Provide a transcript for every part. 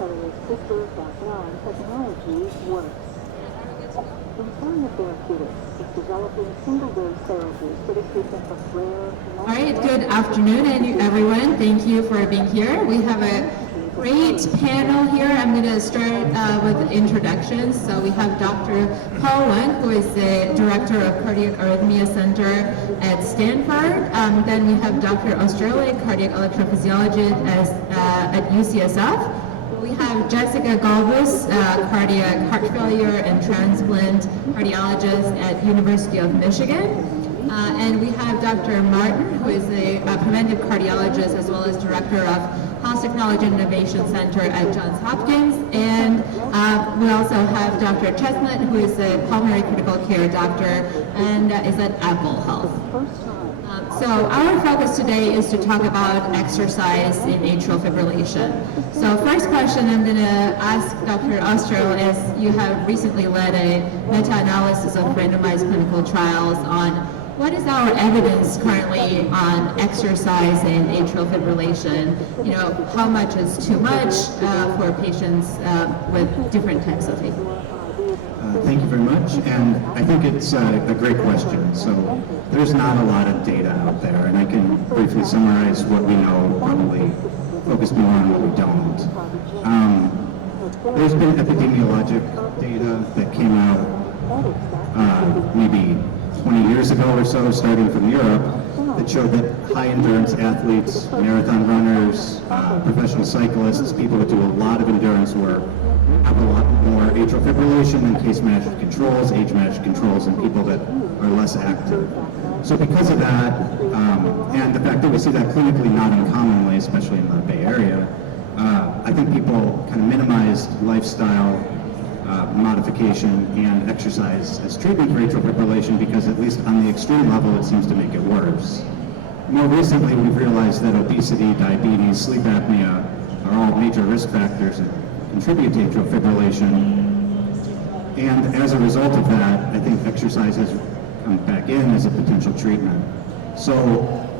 Oesterle's CRISPR-Cas9 technology works. Inspire Therapeutics is developing single-dose therapies for the treatment of rare... All right, good afternoon, everyone. Thank you for being here. We have a great panel here. I'm going to start with introductions. So we have Dr. Wang, who is the Director of Cardiac Arrhythmia Center at Stanford. Then we have Dr. Oesterle, Cardiac Electrophysiologist at UCSF. We have Jessica Golbus, cardiac heart failure and transplant cardiologist at University of Michigan. And we have Dr. Martin, who is a preventive cardiologist as well as director of Health Technology and Innovation Center at Johns Hopkins. And we also have Dr. Chesnutt, who is a pulmonary critical care doctor and is at Apple Health. So our focus today is to talk about exercise in atrial fibrillation. So first question I'm going to ask Dr. Oesterle is, you have recently led a meta-analysis of randomized clinical trials on what is our evidence currently on exercise in atrial fibrillation? You know, how much is too much for patients with different types of AFib? Thank you very much, and I think it's a great question. So there's not a lot of data out there, and I can briefly summarize what we know, probably focus more on what we don't. There's been epidemiologic data that came out maybe 20 years ago or so, starting from Europe, that showed that high-endurance athletes, marathon runners, professional cyclists, people that do a lot of endurance work, have a lot more atrial fibrillation than case-matched controls, age-matched controls, and people that are less active. So because of that, and the fact that we see that clinically not uncommonly, especially in the Bay Area, I think people kind of minimized lifestyle modification and exercise as treatment for atrial fibrillation because at least on the extreme level it seems to make it worse. More recently we've realized that obesity, diabetes, sleep apnea are all major risk factors that contribute to atrial fibrillation. And as a result of that, I think exercise has come back in as a potential treatment. So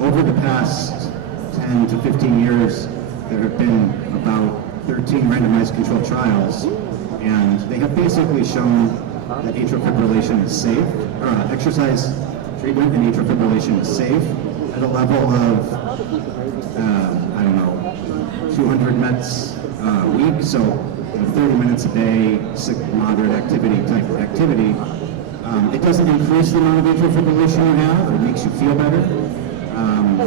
over the past 10 to 15 years, there have been about 13 randomized controlled trials, and they have basically shown that atrial fibrillation is safe, exercise treatment in atrial fibrillation is safe at a level of, 200 METs a week, so 30 minutes a day, moderate activity type of activity. It doesn't increase the amount of atrial fibrillation you have, it makes you feel better,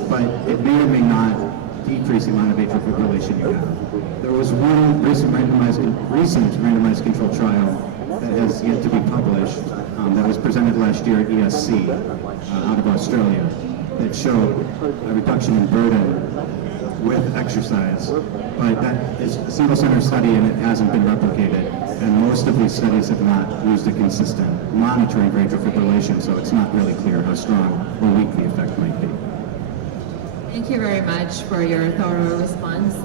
but it may or may not decrease the amount of atrial fibrillation you have. There was one recent randomized controlled trial that has yet to be published that was presented last year at ESC out of Australia that showed a reduction in burden with exercise, but that is a single center study and it hasn't been replicated, and most of these studies have not used a consistent monitoring for atrial fibrillation, so it's not really clear how strong or weak the effect might be. Thank you very much for your thorough response.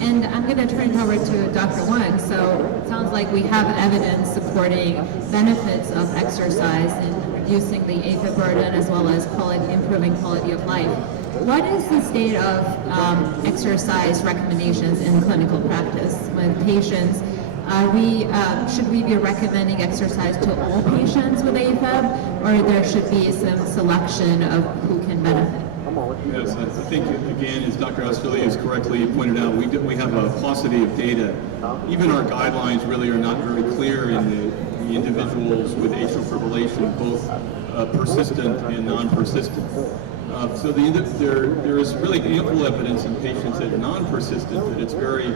And I'm going to turn it over to Dr. Wang. So it sounds like we have evidence supporting benefits of exercise in reducing the AFib burden as well as improving quality of life. What is the state of exercise recommendations in clinical practice with patients? Should we be recommending exercise to all patients with AFib, or there should be some selection of who can benefit? Yes, I think, again, as Dr. Oesterle has correctly pointed out, we have a paucity of data. Even our guidelines really are not very clear in the individuals with atrial fibrillation, both persistent and non-persistent. So there is really ample evidence in patients that are non-persistent that it's very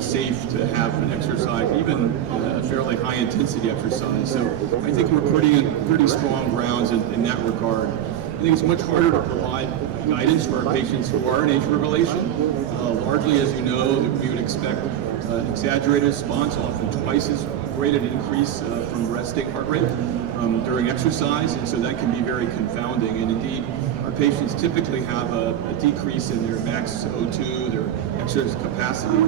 safe to have an exercise, even a fairly high-intensity exercise. So I think we're pretty strong grounds in that regard. I think it's much harder to provide guidance for our patients who are in atrial fibrillation. Largely, as you know, that we would expect an exaggerated response, often twice as great an increase from resting heart rate during exercise, and so that can be very confounding. And indeed, our patients typically have a decrease in their max O2, their exercise capacity.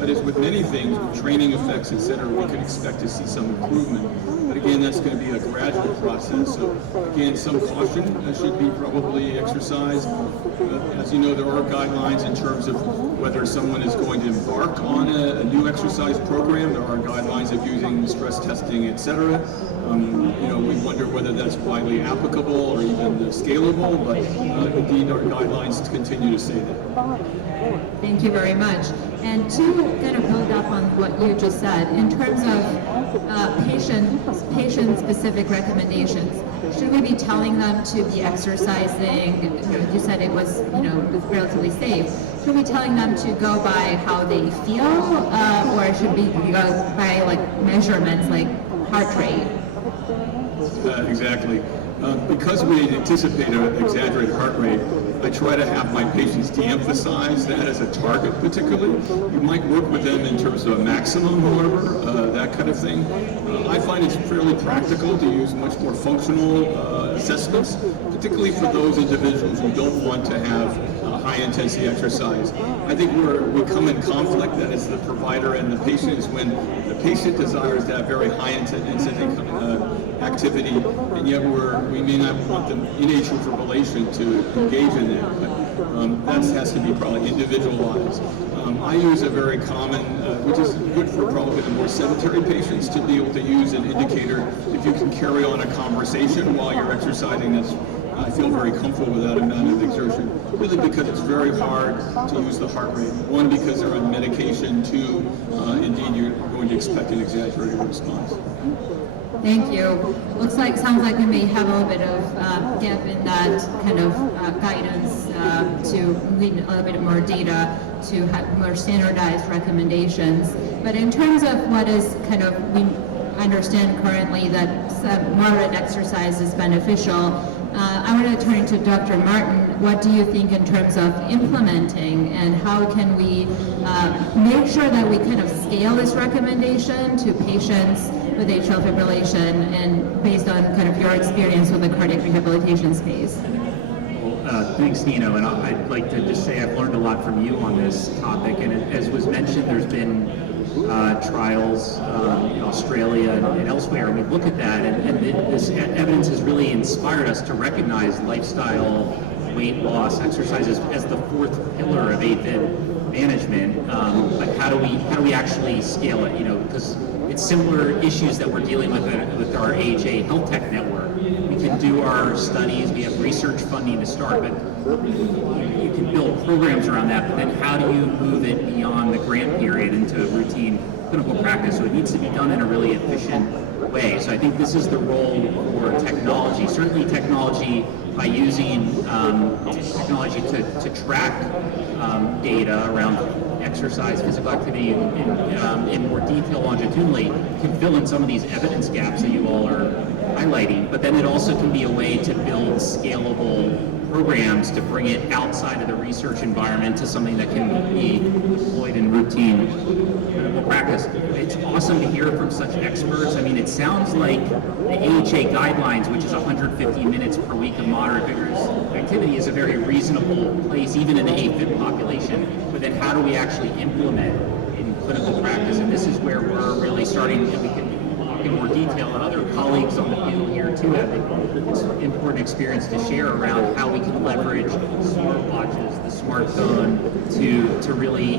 But as with many things, with training effects, et cetera, we can expect to see some improvement. But again, that's going to be a gradual process. So again, some caution should be probably exercised. As you know, there are guidelines in terms of whether someone is going to embark on a new exercise program. There are guidelines of using stress testing, etc. We wonder whether that's widely applicable or even scalable, but indeed our guidelines continue to say that. Thank you very much. And to kind of build up on what you just said, in terms of patient-specific recommendations, should we be telling them to be exercising? You said it was, relatively safe. Should we be telling them to go by how they feel, or should we go by like measurements like heart rate? Exactly. Because we anticipate an exaggerated heart rate, I try to have my patients de-emphasize that as a target particularly. You might work with them in terms of a maximum, however, that kind of thing. I find it's fairly practical to use much more functional assessments, particularly for those individuals who don't want to have high-intensity exercise. I think we come in conflict, that is the provider and the patient, is when the patient desires that very high-intensity activity, and yet we may not want them in atrial fibrillation to engage in that. But that has to be probably individualized. I use a very common, which is good for probably the more sedentary patients, to be able to use an indicator. If you can carry on a conversation while you're exercising, I feel very comfortable with that amount of exertion, really because it's very hard to use the heart rate. One, because they're on medication. Two, indeed, you're going to expect an exaggerated response. Thank you. Sounds like we may have a little bit of gap in that kind of guidance to lead a little bit more data to have more standardized recommendations. But in terms of what is kind of, we understand currently that moderate exercise is beneficial. I want to turn to Dr. Martin. What do you think in terms of implementing, and how can we make sure that we kind of scale this recommendation to patients with atrial fibrillation, and based on kind of your experience with the cardiac rehabilitation space? Well, thanks, Nino. And I'd like to just say I've learned a lot from you on this topic. And as was mentioned, there's been trials in Australia and elsewhere. We look at that, and this evidence has really inspired us to recognize lifestyle, weight loss, exercises as the fourth pillar of AFib management. But how do we actually scale it? Because it's similar issues that we're dealing with our AHA Health Tech Network. We can do our studies, we have research funding to start, but you can build programs around that, but then how do you move it beyond the grant period into routine clinical practice? So it needs to be done in a really efficient way. So I think this is the role for technology, certainly technology by using technology to track data around exercise, physical activity in more detail longitudinally, can fill in some of these evidence gaps that you all are highlighting. But then it also can be a way to build scalable programs to bring it outside of the research environment to something that can be deployed in routine clinical practice. It's awesome to hear from such experts. I mean, it sounds like the AHA guidelines, which is 150 minutes per week of moderate vigorous activity, is a very reasonable place, even in the AFib population. But then how do we actually implement in clinical practice? And this is where we're really starting, and we can talk in more detail, and other colleagues on the panel here too have important experience to share around how we can leverage smartwatches, the smartphone, to really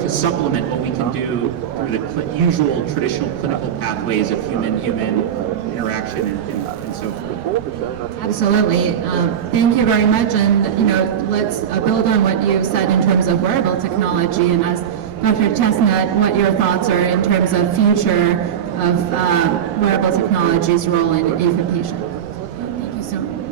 to supplement what we can do through the usual traditional clinical pathways of human-human interaction and so forth. Absolutely. Thank you very much. And let's build on what you've said in terms of wearable technology, and ask Dr. Chesnutt what your thoughts are in terms of future of wearable technology's role in AFib patients.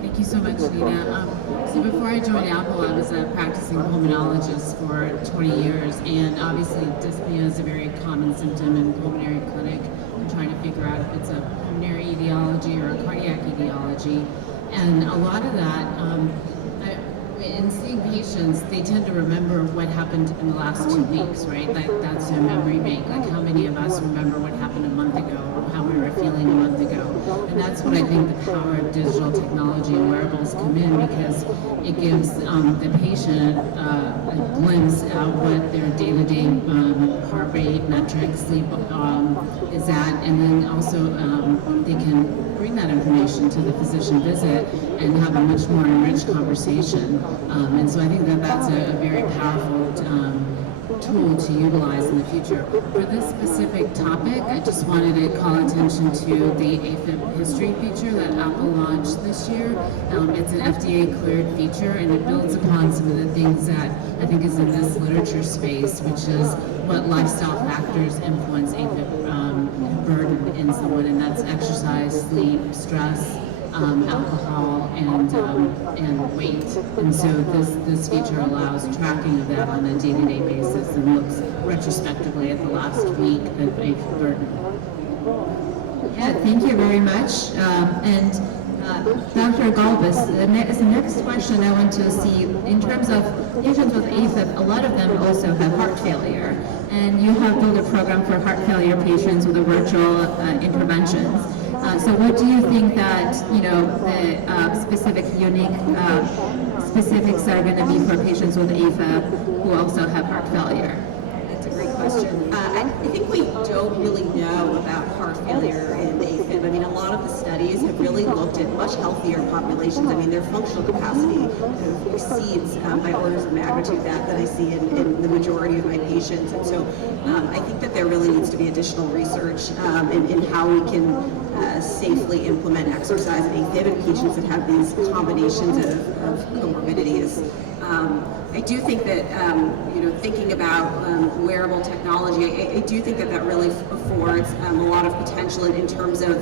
Thank you so much, Nina. So before I joined Apple, I was a practicing pulmonologist for 20 years, and obviously dyspnea is a very common symptom in pulmonary clinic. I'm trying to figure out if it's a pulmonary etiology or a cardiac etiology, and a lot of that, in seeing patients, they tend to remember what happened in the last 2 weeks, right? Like that's their memory bank. Like how many of us remember what happened a month ago, or how we were feeling a month ago? And that's what I think the power of digital technology and wearables come in, because it gives the patient a glimpse at what their day-to-day heart rate metrics sleep is at, and then also they can bring that information to the physician visit and have a much more enriched conversation. And so I think that that's a very powerful tool to utilize in the future. For this specific topic, I just wanted to call attention to the AFib history feature that Apple launched this year. It's an FDA-cleared feature, and it builds upon some of the things that I think is in this literature space, which is what lifestyle factors influence AFib burden in someone, and that's exercise, sleep, stress, alcohol, and weight. And so this feature allows tracking of that on a day-to-day basis and looks retrospectively at the last week of AFib burden. Yeah, thank you very much. Dr. Golbus, the next question I want to see, in terms of patients with AFib, a lot of them also have heart failure, and you have built a program for heart failure patients with a virtual interventions. So what do you think that, the specific unique specifics are going to be for patients with AFib who also have heart failure? That's a great question. I think we don't really know about heart failure and AFib. I mean, a lot of the studies have really looked at much healthier populations. I mean, their functional capacity exceeds by orders of magnitude that I see in the majority of my patients. And so I think that there really needs to be additional research in how we can safely implement exercise in AFib in patients that have these combinations of comorbidities. I do think that, thinking about wearable technology, I do think that really affords a lot of potential in terms of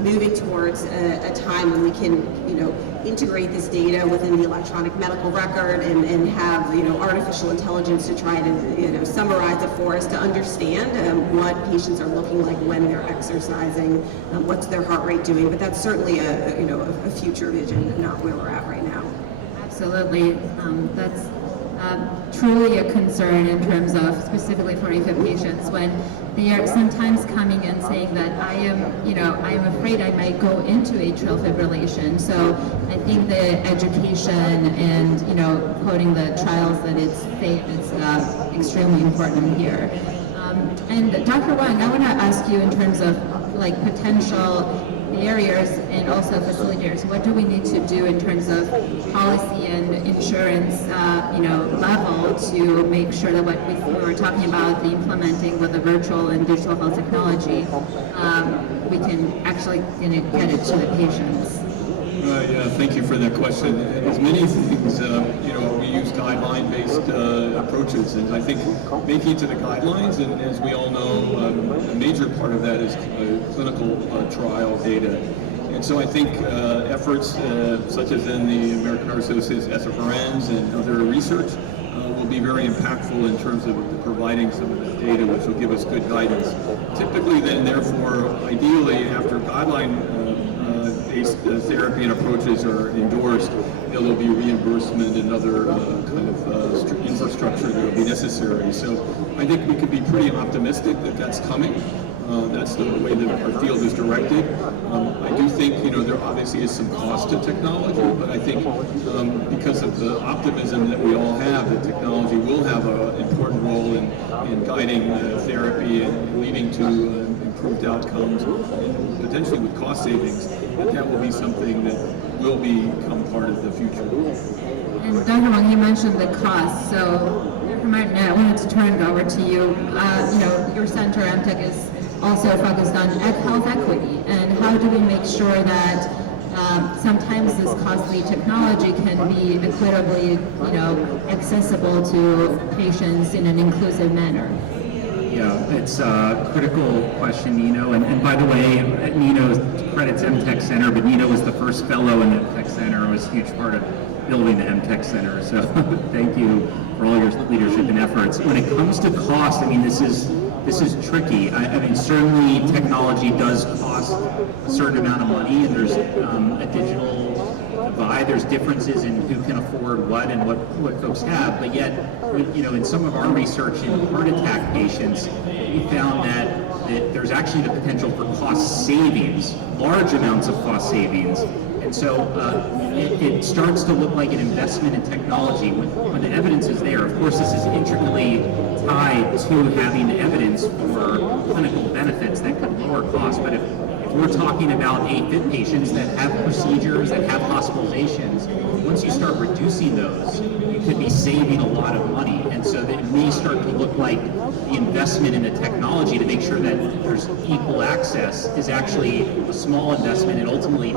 moving towards a time when we can, integrate this data within the electronic medical record and have, artificial intelligence to try to, summarize it for us to understand what patients are looking like when they're exercising, what's their heart rate doing. But that's certainly a future vision, not where we're at right now. Absolutely. That's truly a concern in terms of specifically for AFib patients when they are sometimes coming and saying that I am afraid I might go into atrial fibrillation. So I think the education and quoting the trials that it's extremely important here. And Dr. Wang, I want to ask you in terms of potential barriers and also facilitators. What do we need to do in terms of policy and insurance, level to make sure that what we were talking about, the implementing with the virtual and digital health technology, we can actually get it to the patients? Yeah, thank you for that question. As many things, we use guideline-based approaches, and I think making it to the guidelines, and as we all know, a major part of that is clinical trial data. And so I think efforts such as in the American Heart Association's SFRNs and other research will be very impactful in terms of providing some of the data, which will give us good guidance. Typically then, therefore, ideally, after guideline-based therapy and approaches are endorsed, there will be reimbursement and other kind of infrastructure that will be necessary. So I think we could be pretty optimistic that that's coming. That's the way that our field is directed. I do think, there obviously is some cost to technology, but I think because of the optimism that we all have, that technology will have an important role in guiding therapy and leading to improved outcomes, and potentially with cost savings, that will be something that will become part of the future. And Dr. Wang, you mentioned the cost, so Dr. Martin, I wanted to turn it over to you. Your center, MTech, is also focused on health equity, and how do we make sure that sometimes this costly technology can be equitably, accessible to patients in an inclusive manner? Yeah, it's a critical question, Nino. And by the way, Nino credits MTech Center, but Nino was the first fellow in the MTech Center. It was a huge part of building the MTech Center. So thank you for all your leadership and efforts. When it comes to cost, this is tricky. I mean, certainly technology does cost a certain amount of money, and there's a digital divide. There's differences in who can afford what and what folks have. But yet, in some of our research in heart attack patients, we found that there's actually the potential for cost savings, large amounts of cost savings. And so it starts to look like an investment in technology when the evidence is there. Of course, this is intricately tied to having evidence for clinical benefits that could lower costs. But if we're talking about AFib patients that have procedures, that have hospitalizations, once you start reducing those, you could be saving a lot of money. And so that it may start to look like the investment in the technology to make sure that there's equal access is actually a small investment and ultimately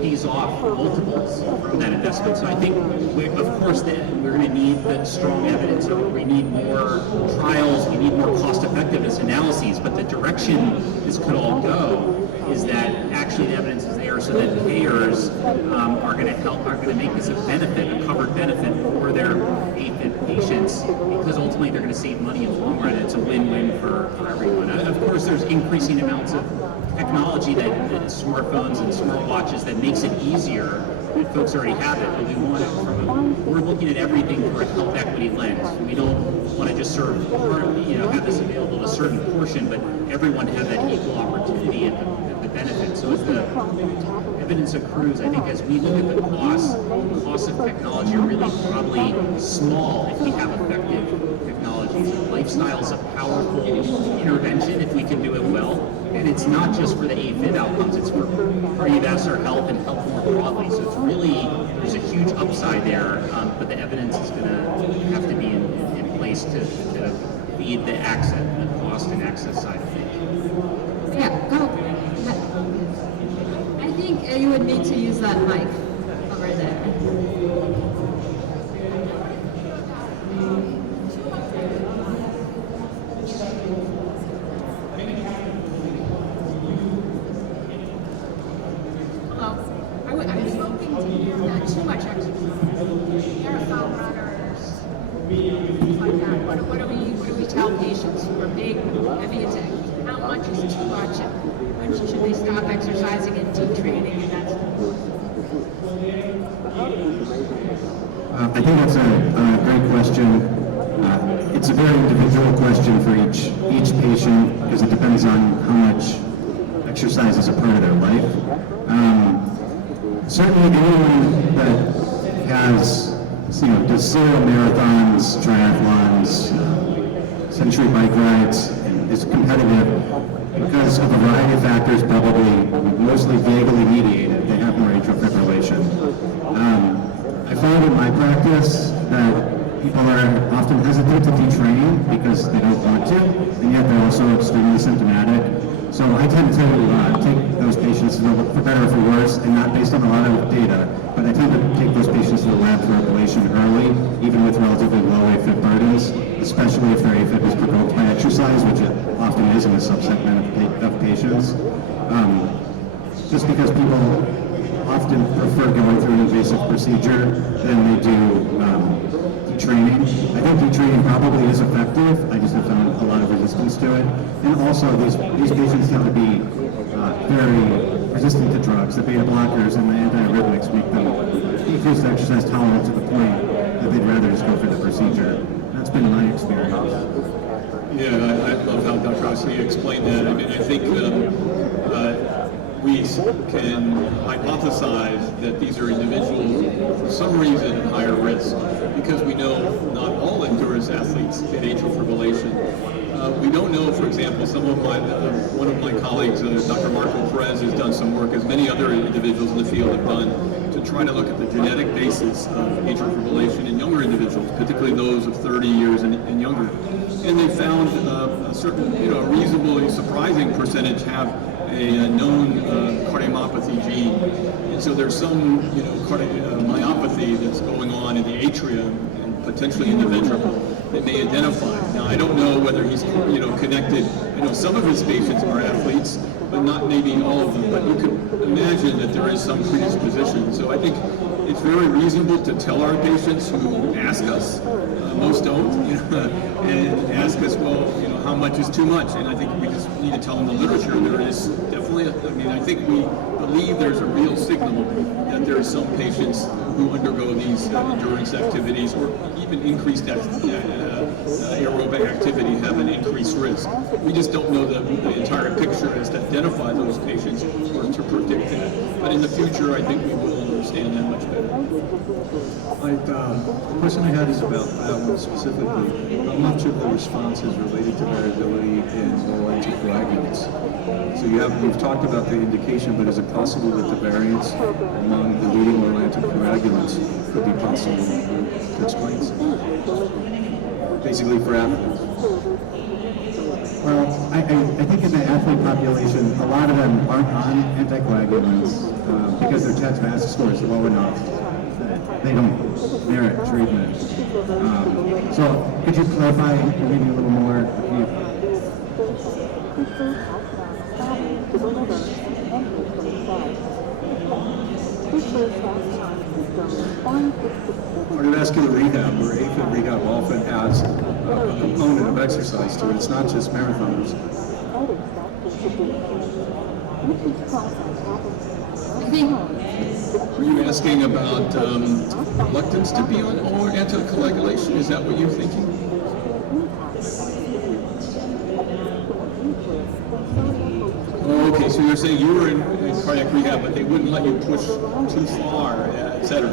pays off multiples from that investment. So I think, of course, we're going to need the strong evidence. So we need more trials, we need more cost-effectiveness analyses, but the direction this could all go is that actually the evidence is there so that payers are going to make this a benefit, a covered benefit for their AFib patients, because ultimately they're going to save money in the long run. It's a win-win for everyone. Of course, there's increasing amounts of technology that smartphones and smartwatches that makes it easier. Folks already have it, but we're looking at everything through a health equity lens. We don't want to just serve, have this available to a certain portion, but everyone have that equal opportunity at the benefit. So as the evidence accrues, I think as we look at the costs of technology are really probably small if we have effective technologies. Lifestyle is a powerful intervention if we can do it well. And it's not just for the AFib outcomes, it's for cardiovascular health and health more broadly. So it's really, there's a huge upside there, but the evidence is going to have to be in place to feed the access, the cost and access side of things. Yeah, go. I think you would need to use that mic over there. Too much exercise. Marathon runners, things like that. What do we tell patients who are big, heavy addicts? How much is too much? And when should they stop exercising and deep training and that stuff? I think that's a great question. It's a very individual question for each patient because it depends on how much exercise is a part of their life. Certainly anyone that has, does serial marathons, triathlons, century bike rides, and is competitive because of a variety of factors, probably mostly vaguely mediated. They have more atrial fibrillation. I found in my practice that people are often hesitant to detrain because they don't want to, and yet they're also extremely symptomatic. So I tend to take those patients, for better or for worse, and not based on a lot of data, but I tend to take those patients to the lab for ablation early, even with relatively low AFib burdens, especially if their AFib is provoked by exercise, which it often is in a subsegment of patients. Just because people often prefer going through an invasive procedure than they do detraining. I think detraining probably is effective. I just have found a lot of resistance to it. And also, these patients tend to be very resistant to drugs. The beta blockers and the antiarrhythmics make them decrease the exercise tolerance to the point that they'd rather just go for the procedure. That's been my experience. Yeah, I love how Dr. Asha explained that. I mean, I think we can hypothesize that these are individuals for some reason at higher risk because we know not all endurance athletes get atrial fibrillation. We don't know, for example, one of my colleagues, Dr. Marco Perez, has done some work, as many other individuals in the field have done, to try to look at the genetic basis of atrial fibrillation in younger individuals, particularly those of 30 years and younger. And they found a certain, a reasonably surprising percentage have a known cardiomyopathy gene. And so there's some, myopathy that's going on in the atria and potentially in the ventricle that may identify. Now, I don't know whether he's, connected. I know some of his patients are athletes, but not maybe all of them. But you could imagine that there is some predisposition. So I think it's very reasonable to tell our patients who ask us, most don't, and ask us, well, how much is too much? And I think we just need to tell them the literature. There is definitely, I think we believe there's a real signal that there are some patients who undergo these endurance activities or even increased aerobic activity have an increased risk. We just don't know the entire picture as to identify those patients or to predict that. But in the future, I think we will understand that much better. The question I had is about that one specifically. How much of the response is related to variability in oral anticoagulants? So you've talked about the indication, but is it possible that the variance among the leading oral anticoagulants could be possible to explain something? Basically for athletes. Well, I think in the athlete population, a lot of them aren't on anticoagulants because their chest mass score is low enough that they don't merit treatment. So could you clarify maybe a little more? Cardiovascular rehab or AFib rehab often has a component of exercise to it. It's not just marathoners. I think Were you asking about reluctance to be on oral anticoagulation? Is that what you're thinking? Oh, okay, so you're saying you were in cardiac rehab, but they wouldn't let you push too far, et cetera.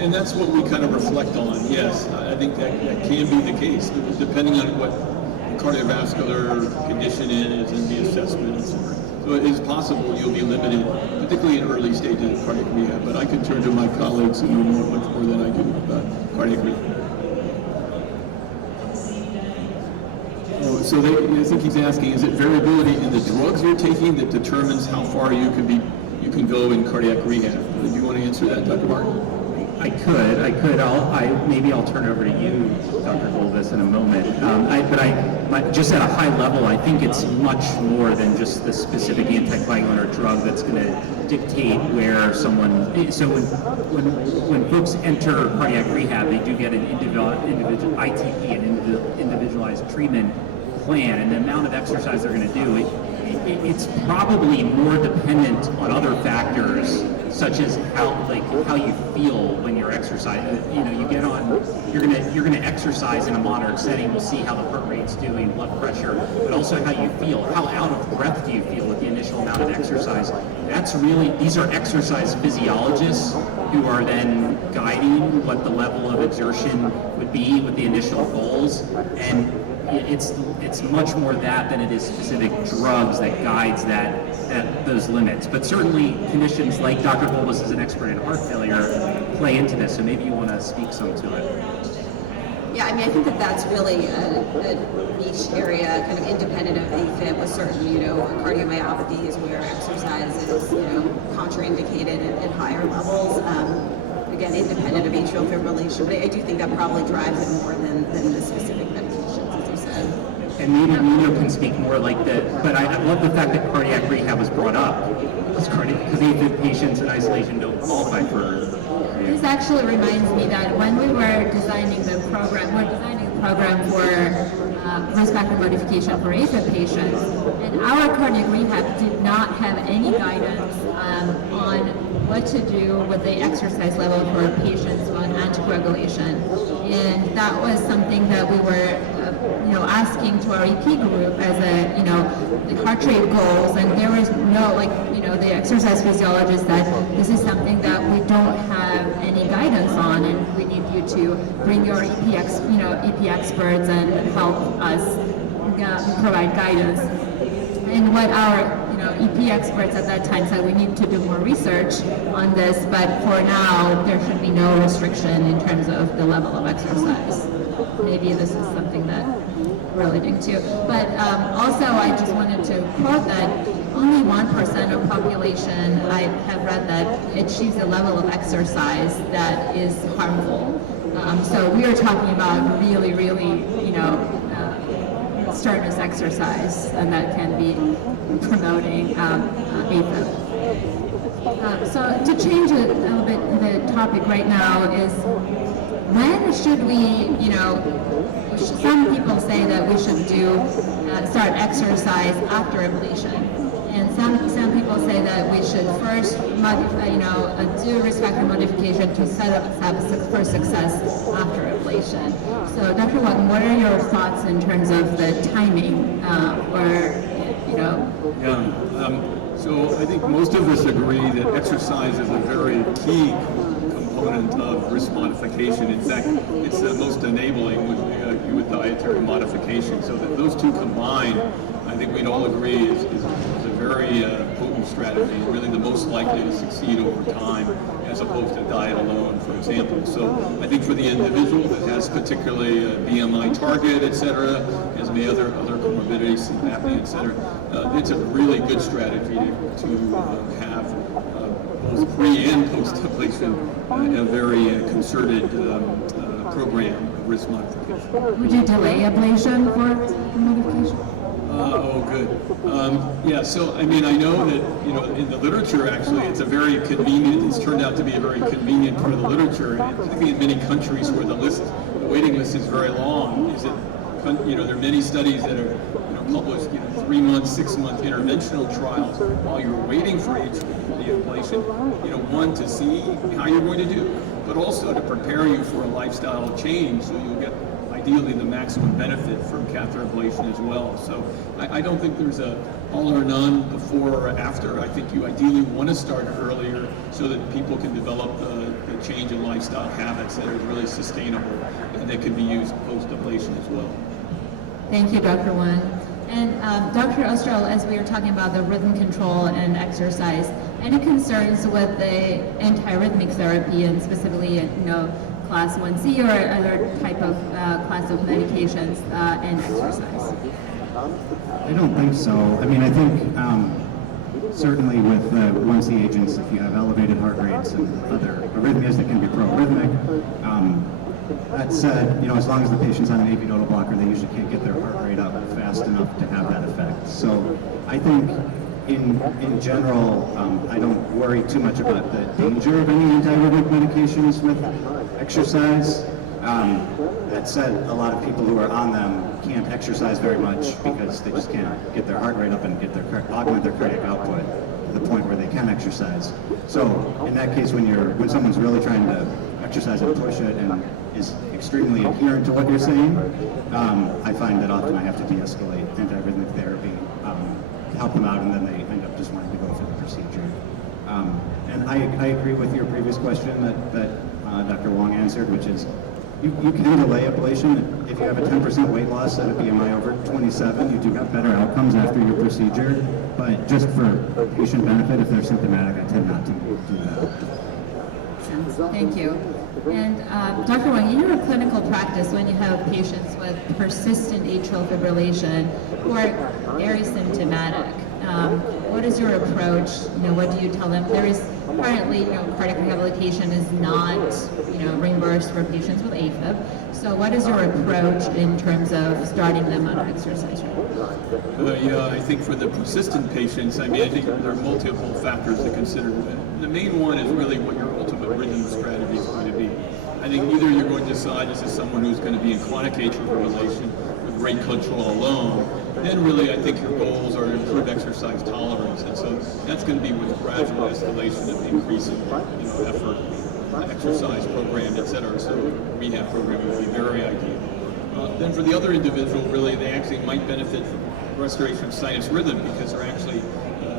And that's what we kind of reflect on. Yes, I think that can be the case, depending on what the cardiovascular condition is and the assessment, et cetera. So it is possible you'll be limited, particularly in early stages of cardiac rehab, but I could turn to my colleagues who know much more than I do about cardiac rehab. So I think he's asking, is it variability in the drugs you're taking that determines how far you can go in cardiac rehab? Do you want to answer that, Dr. Martin? I could. Maybe I'll turn over to you, Dr. Golbus, in a moment. But just at a high level, I think it's much more than just the specific anticoagulant or drug that's going to dictate where someone. So when folks enter cardiac rehab, they do get an individual ITP, an individualized treatment plan, and the amount of exercise they're going to do. It's probably more dependent on other factors, such as how you feel when you're exercising. You're gonna exercise in a moderate setting. We'll see how the heart rate's doing, blood pressure, but also how you feel. How out of breath do you feel with the initial amount of exercise? These are exercise physiologists who are then guiding what the level of exertion would be with the initial goals, and it's much more that than it is specific drugs that guides those limits. But certainly conditions like Dr. Golbus is an expert in heart failure play into this, so maybe you want to speak some to it. Yeah, I mean, I think that's really a niche area, kind of independent of AFib, with certain, cardiomyopathies where exercise is, contraindicated at higher levels. Again, independent of atrial fibrillation, but I do think that probably drives it more than the specific medications, as you said. And maybe Nino can speak more like that, but I love the fact that cardiac rehab was brought up, because AFib patients in isolation don't qualify for. this actually reminds me that when we were designing the program, for risk factor modification for AFib patients, and our cardiac rehab did not have any guidance on what to do with the exercise level for patients on anticoagulation. And that was something that we were asking to our EP group as the heart rate goals, and there was no, the exercise physiologist said, this is something that we don't have any guidance on, and we need you to bring your EP experts and help us provide guidance. And what our EP experts at that time said, we need to do more research on this, but for now there should be no restriction in terms of the level of exercise. Maybe this is something that we're relating to. But also I just wanted to quote that only 1% of population, I have read, that achieves a level of exercise that is harmful. So we are talking about really, really, strenuous exercise, and that can be promoting AFib. So to change a little bit the topic right now is, when should we, some people say that we should start exercise after ablation. And some people say that we should first do risk factor modification to set up for success after ablation. So Dr. Wang, what are your thoughts in terms of the timing, or you know? Yeah. So I think most of us agree that exercise is a very key component of risk modification. In fact, it's the most enabling with dietary modification. So that those two combined, I think we'd all agree is a very potent strategy, really the most likely to succeed over time, as opposed to diet alone, for example. So I think for the individual that has particularly a BMI target, et cetera, has many other comorbidities, sleep apnea, et cetera, it's a really good strategy to have both pre and post-ablation a very concerted program of risk modification. Would you delay ablation for modification? Oh, good. Yeah, so I mean, I know that, you know, in the literature, actually, it's a very convenient, it's turned out to be a very convenient part of the literature. And I think in many countries where the waiting list is very long, is that, you know, there are many studies that are, you know, published, you know, 3-month, 6-month interventional trials while you're waiting for the ablation, you know, one, to see how you're going to do, but also to prepare you for a lifestyle change so you'll get ideally the maximum benefit from catheter ablation as well. So I don't think there's a all or none before or after. I think you ideally want to start earlier so that people can develop the change in lifestyle habits that are really sustainable and that can be used post-ablation as well. Thank you, Dr. Wang. And Dr. Oesterle, as we were talking about the rhythm control and exercise, any concerns with the antiarrhythmic therapy and specifically, you know, class 1C or other type of class of medications and exercise? I don't think so. I mean, I think certainly with 1C agents, if you have elevated heart rates and other arrhythmias that can be proarrhythmic, that said, you know, as long as the patient's on an AV nodal blocker, they usually can't get their heart rate up fast enough to have that effect. So I think in general, I don't worry too much about the danger of any antiarrhythmic medications with exercise. That said, a lot of people who are on them can't exercise very much because they just can't get their heart rate up and augment their cardiac output to the point where they can exercise. So in that case, when someone's really trying to exercise and push it and is extremely adherent to what you're saying, I find that often I have to de-escalate antiarrhythmic therapy to help them out, and then they end up just wanting to go for the procedure. And I agree with your previous question that Dr. Wang answered, which is you can delay ablation. If you have a 10% weight loss at a BMI over 27, you do have better outcomes after your procedure. But just for patient benefit, if they're symptomatic, I tend not to do that. Thank you. And Dr. Wang, in your clinical practice, when you have patients with persistent atrial fibrillation who are very symptomatic, what is your approach? You know, what do you tell them? There is currently, you know, cardiac rehabilitation is not, you know, reimbursed for patients with AFib. So what is your approach in terms of starting them on an exercise regimen? Yeah, I think for the persistent patients, I mean, I think there are multiple factors to consider. The main one is really what your ultimate rhythm strategy is going to be. I think either you're going to decide this is someone who's going to be in chronic atrial fibrillation with rate control alone, then really I think your goals are to improve exercise tolerance, and so that's going to be with gradual escalation of increasing, you know, effort, exercise program, et cetera. So rehab program would be very ideal. Then for the other individual, really they actually might benefit from restoration of sinus rhythm because they're actually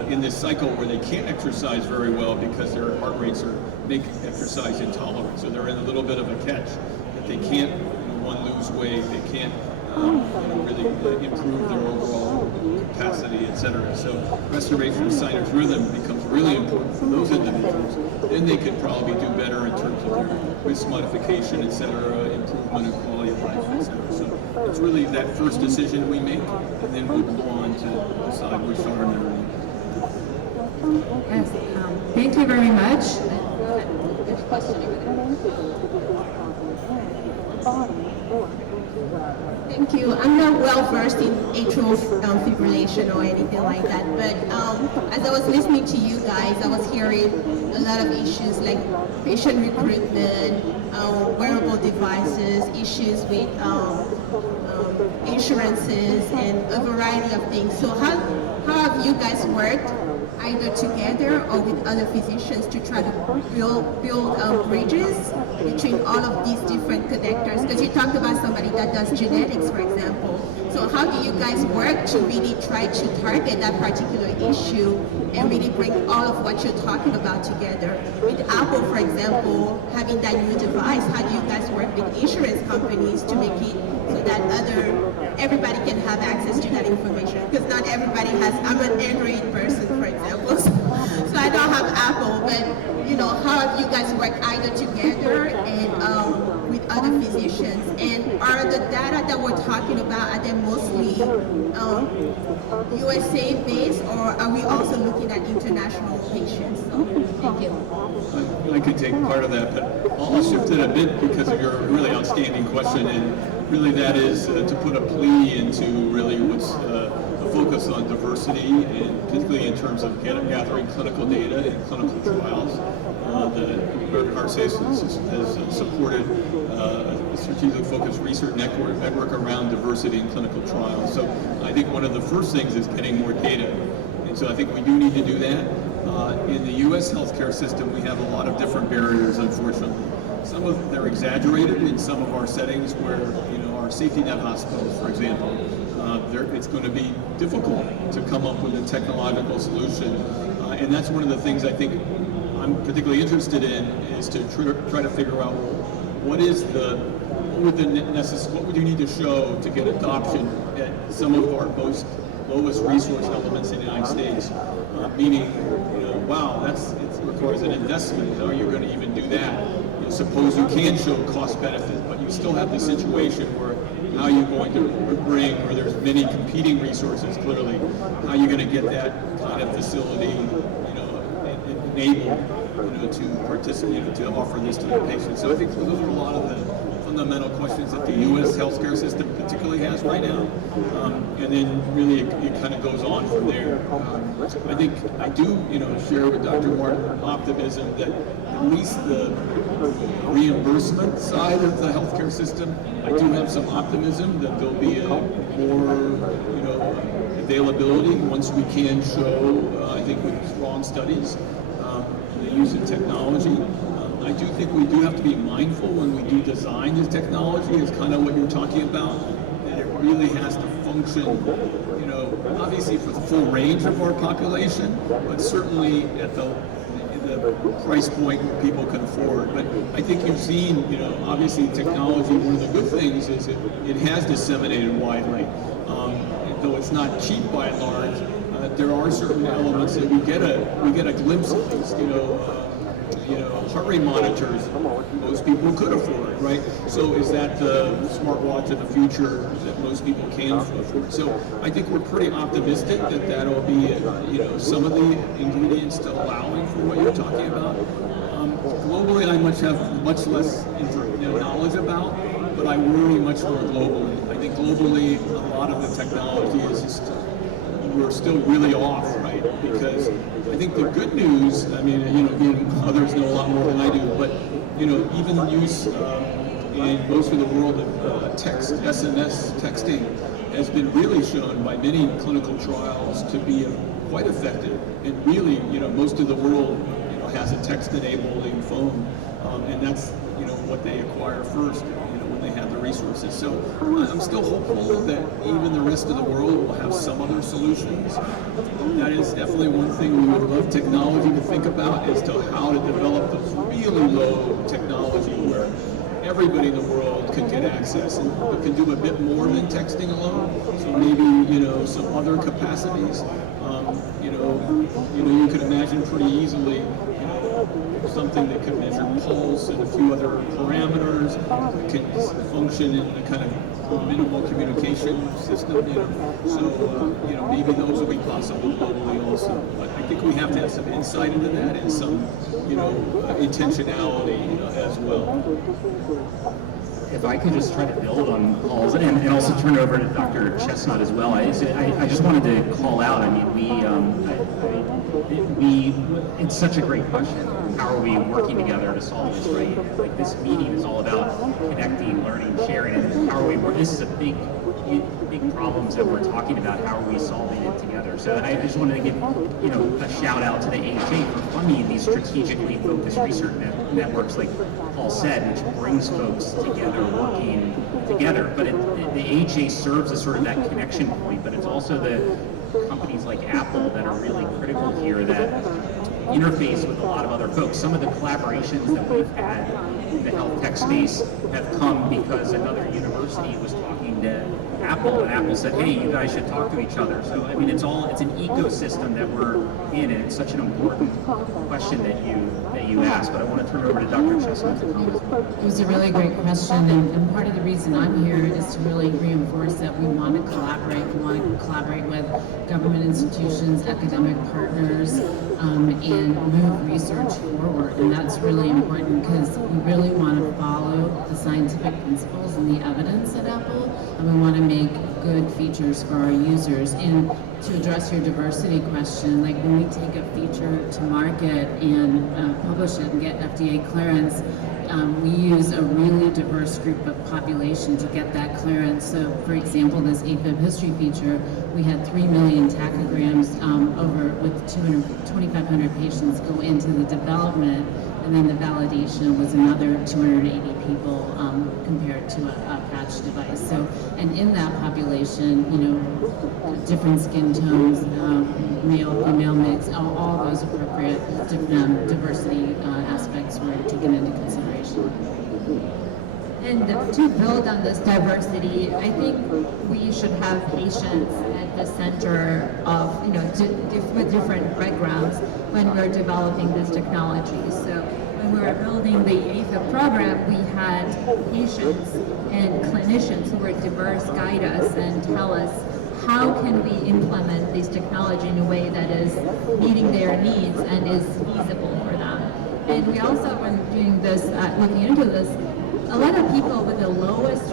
in this cycle where they can't exercise very well because their heart rates make exercise intolerant. So they're in a little bit of a catch that they can't, you know, one, lose weight, they can't really improve their overall capacity, et cetera. So restoration of sinus rhythm becomes really important for those individuals. Then they could probably do better in terms of their risk modification, et cetera, improvement of quality of life, et cetera. So it's really that first decision we make, and then we'll go on to decide which arm they're in. Yes, thank you very much. There's a question over there. Thank you. I'm not well versed in atrial fibrillation or anything like that, but as I was listening to you guys, I was hearing a lot of issues like patient recruitment, wearable devices, issues with insurances, and a variety of things. So how have you guys worked either together or with other physicians to try to build bridges between all of these different connectors? Because you talked about somebody that does genetics, for example. So how do you guys work to really try to target that particular issue and really bring all of what you're talking about together? With Apple, for example, having that new device, how do you guys work with insurance companies to make it so that everybody can have access to that information? Because not everybody has, I'm an Android person, for example, so I don't have Apple, but how have you guys worked either together and with other physicians? And are the data that we're talking about, are they mostly USA based, or are we also looking at international patients? So, thank you. I could take part of that, but I'll shift it a bit because of your really outstanding question, and really that is to put a plea into really what's a focus on diversity, and particularly in terms of gathering clinical data in clinical trials. The American Heart Association has supported a strategic focused research network around diversity in clinical trials. So I think one of the first things is getting more data. And so I think we do need to do that. In the U.S. healthcare system, we have a lot of different barriers, unfortunately. Some of them are exaggerated in some of our settings where, our safety net hospitals, for example, it's going to be difficult to come up with a technological solution. And that's one of the things I think I'm particularly interested in, is to try to figure out what would you need to show to get adoption at some of our most lowest resource elements in the United States, meaning, wow, it requires an investment. How are you going to even do that? Suppose you can show cost benefit, but you still have the situation where how are you going to bring, where there's many competing resources clearly, how are you going to get that kind of facility, enabled, to participate, to offer this to the patients. So I think those are a lot of the fundamental questions that the U.S. healthcare system particularly has right now. And then really it kind of goes on from there. I think I do, share with Dr. Martin optimism that at least the reimbursement side of the healthcare system, I do have some optimism that there'll be a more, availability once we can show, I think with strong studies, the use of technology. I do think we do have to be mindful when we do design this technology, is kind of what you're talking about, that it really has to function, obviously for the full range of our population, but certainly at the price point people can afford. But I think you've seen, obviously technology, one of the good things is it has disseminated widely. Though it's not cheap by and large, there are certain elements that we get a glimpse of these, heart rate monitors most people could afford, right? So is that the smartwatch of the future that most people can afford? So I think we're pretty optimistic that that'll be, some of the ingredients to allowing for what you're talking about. Globally, I have much less knowledge about, but I worry much more globally. I think globally, a lot of the technology is just, we're still really off, right? Because I think the good news, again, others know a lot more than I do, but, even the use in most of the world of text, SMS texting, has been really shown by many clinical trials to be quite effective. And really, most of the world, has a text-enabling phone, and that's, what they acquire first, when they have the resources. So I'm still hopeful that even the rest of the world will have some other solutions. That is definitely one thing we would love technology to think about, as to how to develop those really low technology where everybody in the world can get access and can do a bit more than texting alone. So maybe, some other capacities. You could imagine pretty easily, something that could measure pulse and a few other parameters that can function in a kind of minimal communication system, So, maybe those will be possible globally also. But I think we have to have some insight into that and some, intentionality as well. If I could just try to build on Paul's, and also turn it over to Dr. Chesnutt as well. I just wanted to call out, it's such a great question. How are we working together to solve this, right? Like, this meeting is all about connecting, learning, sharing, and how are we working? This is a big problems that we're talking about. How are we solving it together? So I just wanted to give, a shout out to the AHA for funding these strategically focused research networks, like Paul said, which brings folks together working together. But the AHA serves as sort of that connection point, but it's also the companies like Apple that are really critical here that interface with a lot of other folks. Some of the collaborations that we've had in the health tech space have come because another university was talking to Apple, and Apple said, hey, you guys should talk to each other. So, I mean, it's an ecosystem that we're in, and it's such an important question that you asked. But I want to turn it over to Dr. Chesnutt to comment. It was a really great question, and part of the reason I'm here is to really reinforce that we want to collaborate. We want to collaborate with government institutions, academic partners, and move research forward. And that's really important because we really want to follow the scientific principles and the evidence at Apple, and we want to make good features for our users. And to address your diversity question, like when we take a feature to market and publish it and get FDA clearance, we use a really diverse group of population to get that clearance. So, for example, this AFib history feature, we had 3 million tachograms with 2,500 patients go into the development, and then the validation was another 280 people compared to a patch device. So, and in that population, different skin tones, male, female mix, all those appropriate diversity aspects were taken into consideration. And to build on this diversity, I think we should have patients at the center of, with different backgrounds when we're developing this technology. So when we were building the AFib program, we had patients and clinicians who were diverse guide us and tell us how can we implement this technology in a way that is meeting their needs and is feasible for them. And we also, when doing this, looking into this, a lot of people with the lowest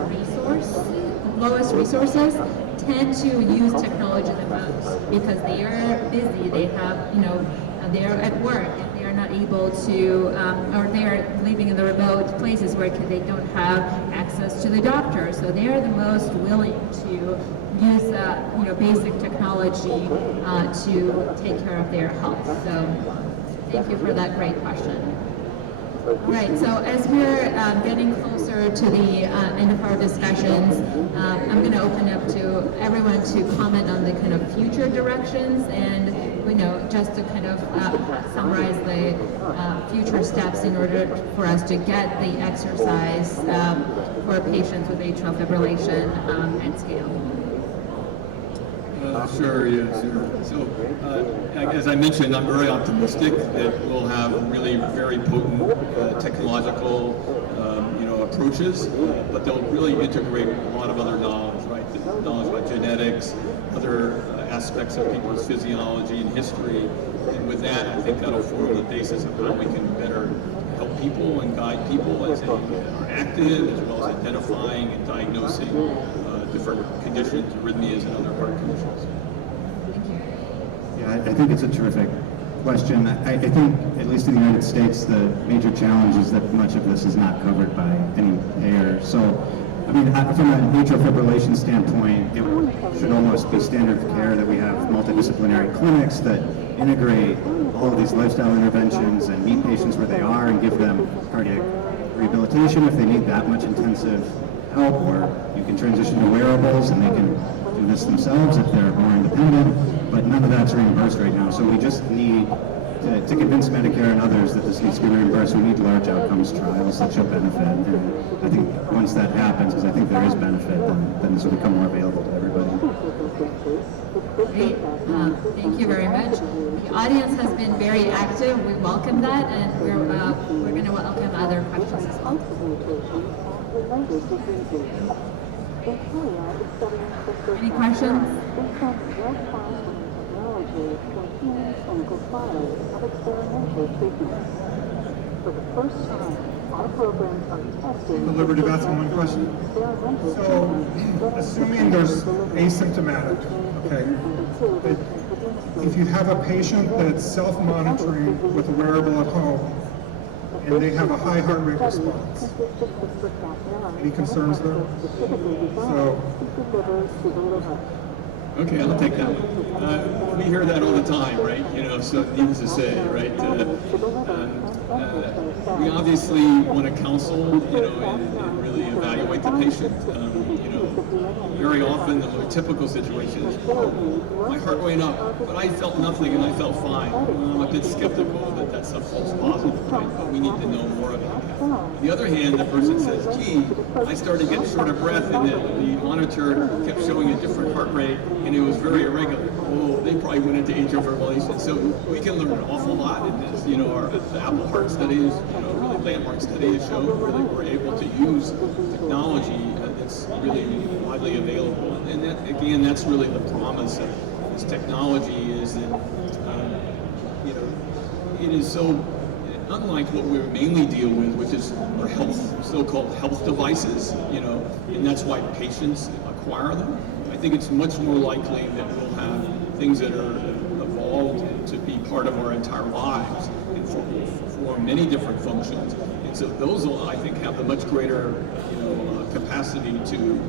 resources tend to use technology the most because they are busy, they have, they are at work, and they are not able to, or they are living in the remote places where they don't have access to the doctor. So they are the most willing to use, basic technology to take care of their health. So thank you for that great question. All right, so as we're getting closer to the end of our discussions, I'm going to open up to everyone to comment on the kind of future directions and, just to kind of summarize the future steps in order for us to get the exercise for patients with atrial fibrillation at scale. Sure. So, as I mentioned, I'm very optimistic that we'll have really very potent technological, approaches, but they'll really integrate a lot of other knowledge, right? The knowledge about genetics, other aspects of people's physiology and history, and with that, I think that'll form the basis of how we can better help people and guide people as they are active, as well as identifying and diagnosing different conditions, arrhythmias, and other heart conditions. Yeah, I think it's a terrific question. I think, at least in the United States, the major challenge is that much of this is not covered by any payer. So, I mean, from an atrial fibrillation standpoint, it should almost be standard of care that we have multidisciplinary clinics that integrate all of these lifestyle interventions and meet patients where they are and give them cardiac rehabilitation if they need that much intensive help, or you can transition to wearables and they can do this themselves if they're more independent, but none of that's reimbursed right now. So we just need to convince Medicare and others that this needs to be reimbursed. We need large outcomes trials that show benefit, and I think once that happens, because I think there is benefit, then this will become more available to everybody. Great. Thank you very much. The audience has been very active. We welcome that, and we're going to welcome other questions as well. Any questions? For the first time, our programs are testing. The liberty of asking one question. So, assuming there's asymptomatic, okay, if you have a patient that's self-monitoring with a wearable at home, and they have a high heart rate response, any concerns there? So, Okay, I'll take that one. We hear that all the time, right? So needless to say, right? We obviously want to counsel, and really evaluate the patient. Very often the typical situation is, oh, my heart went up, but I felt nothing and I felt fine. I'm a bit skeptical that that's a false positive, right? But we need to know more about that. On the other hand, the person says, gee, I started getting short of breath and the monitor kept showing a different heart rate and it was very irregular. Oh, they probably went into atrial fibrillation. So we can learn an awful lot in this. The Apple Heart studies, really landmark studies show really we're able to use technology that's really widely available. And that, again, that's really the promise of this technology is that, it is so unlike what we mainly deal with, which is our so-called health devices, and that's why patients acquire them. I think it's much more likely that we'll have things that are evolved to be part of our entire lives and for many different functions. And so those will, I think, have a much greater, capacity to,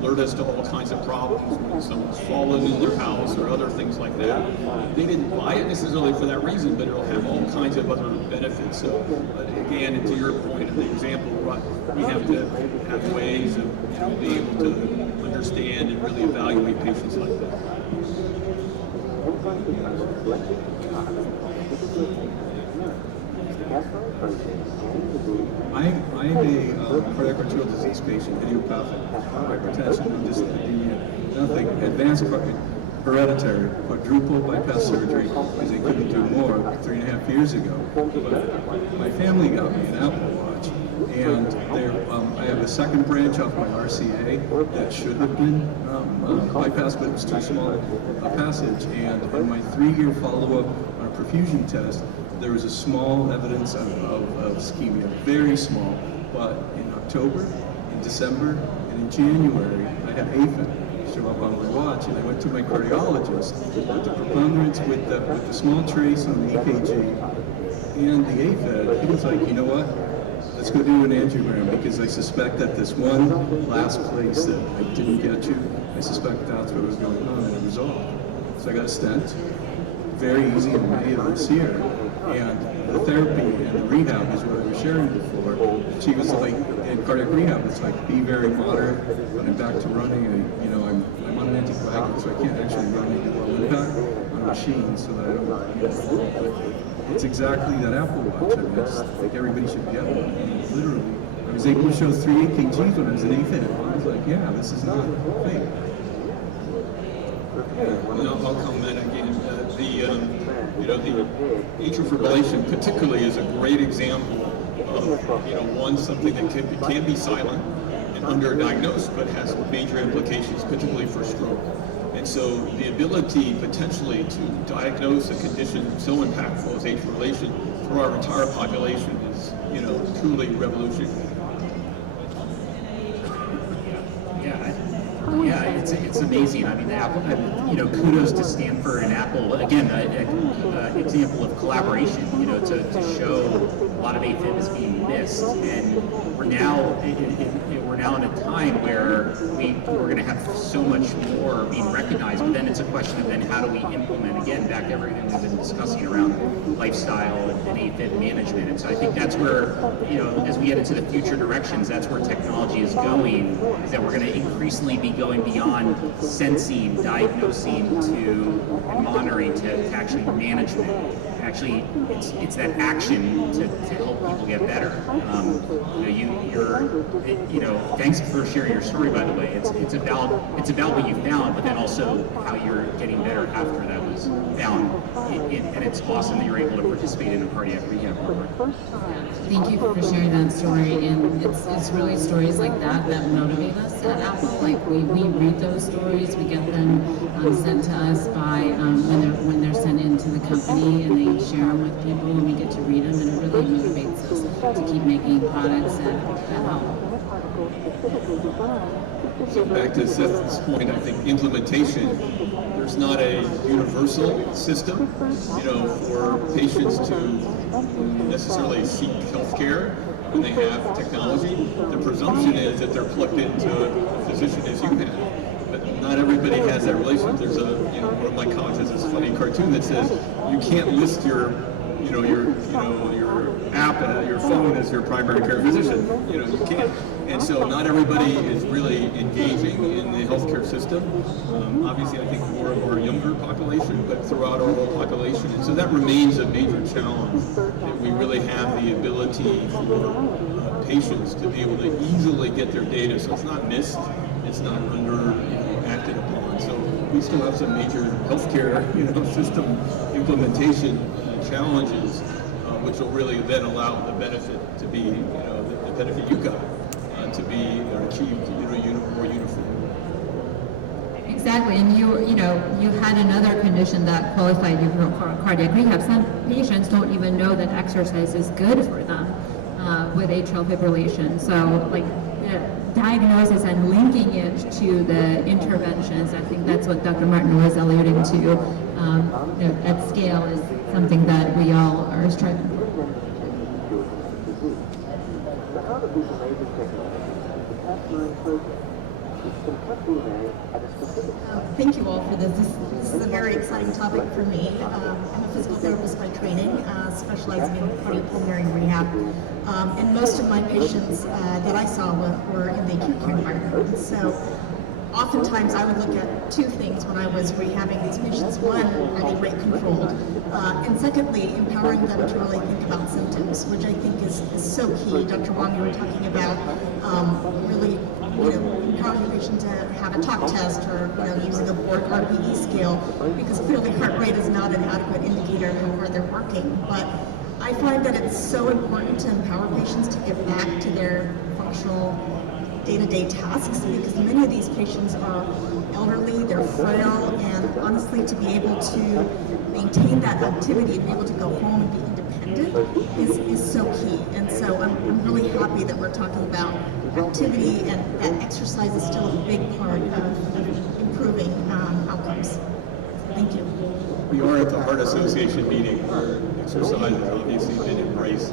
alert us to all kinds of problems when someone's fallen in their house or other things like that. They didn't buy it necessarily for that reason, but it'll have all kinds of other benefits. So, again, to your point of the example, we have to have ways of being able to understand and really evaluate patients like that. I'm a cardiac arterial disease patient, idiopathic hypertension, dyslipidemia, nothing advanced hereditary quadruple bypass surgery because they couldn't do more 3.5 years ago. But my family got me an Apple Watch, and I have a second branch off my RCA that should have been bypassed, but it was too small a passage. And in my 3-year follow-up on a perfusion test, there was a small evidence of ischemia, very small, but in October, in December, and in January, I had AFib show up on my watch, and I went to my cardiologist with the preponderance with the small trace on the EKG and the AFib. He was like, you know what? Let's go do an angiogram because I suspect that this one last place that I didn't get to, I suspect that's what was going on, and it resolved. So I got a stent, very easy in May of this year. And the therapy and the rehab is what I was sharing before. She was like, in cardiac rehab, it's like, be very moderate. When I'm back to running, I'm on an anticoagulant, so I can't actually run into low impact on a machine so that I don't fall. But it's exactly that Apple Watch. I mean, I just think everybody should get one. Literally, I was able to show 3 EKGs when I was in AFib. I was like, yeah, this is not fake. I'll comment again. The atrial fibrillation particularly is a great example of, something that can be silent and underdiagnosed, but has major implications, particularly for stroke. And so the ability potentially to diagnose a condition so impactful as atrial fibrillation for our entire population is, truly revolutionary. Yeah, it's amazing. I mean, Apple, kudos to Stanford and Apple. Again, an example of collaboration, to show a lot of AFib is being missed. And we're now in a time where we're going to have so much more being recognized, but then it's a question of then how do we implement, again, back to everything we've been discussing around lifestyle and AFib management. And so I think that's where, as we get into the future directions, that's where technology is going, is that we're going to increasingly be going beyond sensing, diagnosing, to monitoring, to actually management. Actually, it's that action to help people get better. Thanks for sharing your story, by the way. It's about what you found, but then also how you're getting better after that was found. And it's awesome that you're able to participate in a cardiac rehab program. Thank you for sharing that story, and it's really stories like that motivate us at Apple. Like we read those stories, we get them sent to us by when they're sent into the company, and they share them with people, and we get to read them, and it really motivates us to keep making products that help. So back to Seth's point, I think implementation, there's not a universal system, for patients to necessarily seek health care when they have technology. The presumption is that they're plugged into a physician as you have. But not everybody has that relationship. There's one of my colleagues has this funny cartoon that says, you can't list your your app, your phone as your primary care physician. You can't. And so not everybody is really engaging in the healthcare system. Obviously, I think more of our younger population, but throughout our whole population. And so that remains a major challenge, that we really have the ability for patients to be able to easily get their data. So it's not missed, it's not acted upon. So we still have some major healthcare system implementation challenges, which will really then allow the benefit to be, the benefit you got to be achieved, more uniform. Exactly, and you had another condition that qualified you for cardiac rehab. Some patients don't even know that exercise is good for them with atrial fibrillation. So, like, diagnosis and linking it to the interventions, I think that's what Dr. Martin was alluding to. At scale is something that we all are striving for. Thank you all for this. This is a very exciting topic for me. I'm a physical therapist by training, specializing in cardiopulmonary rehab. And most of my patients that I saw were in the acute care environment. So oftentimes I would look at two things when I was rehabbing these patients. One, are they rate controlled? And secondly, empowering them to really think about symptoms, which I think is so key. Dr. Wang, you were talking about really empowering the patient to have a talk test or using a board RPE scale, because clearly heart rate is not an adequate indicator of how hard they're working. But I find that it's so important to empower patients to get back to their functional day-to-day tasks, because many of these patients are elderly, they're frail, and honestly, to be able to maintain that activity and be able to go home and be independent is so key. And so I'm really happy that we're talking about activity, and that exercise is still a big part of improving outcomes. Thank you. We are at the Heart Association meeting where exercise has obviously been embraced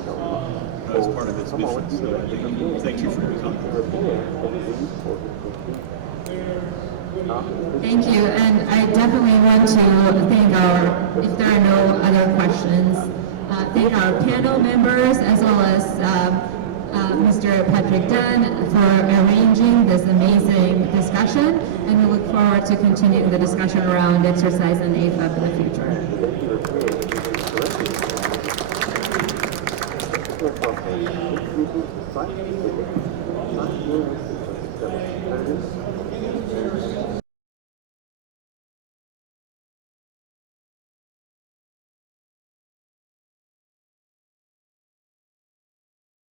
as part of its mission. So thank you for your comments. Thank you, and I definitely want to thank if there are no other questions, thank our panel members as well as Mr. Patrick Dunn for arranging this amazing discussion, and we look forward to continuing the discussion around exercise and AFib in the future.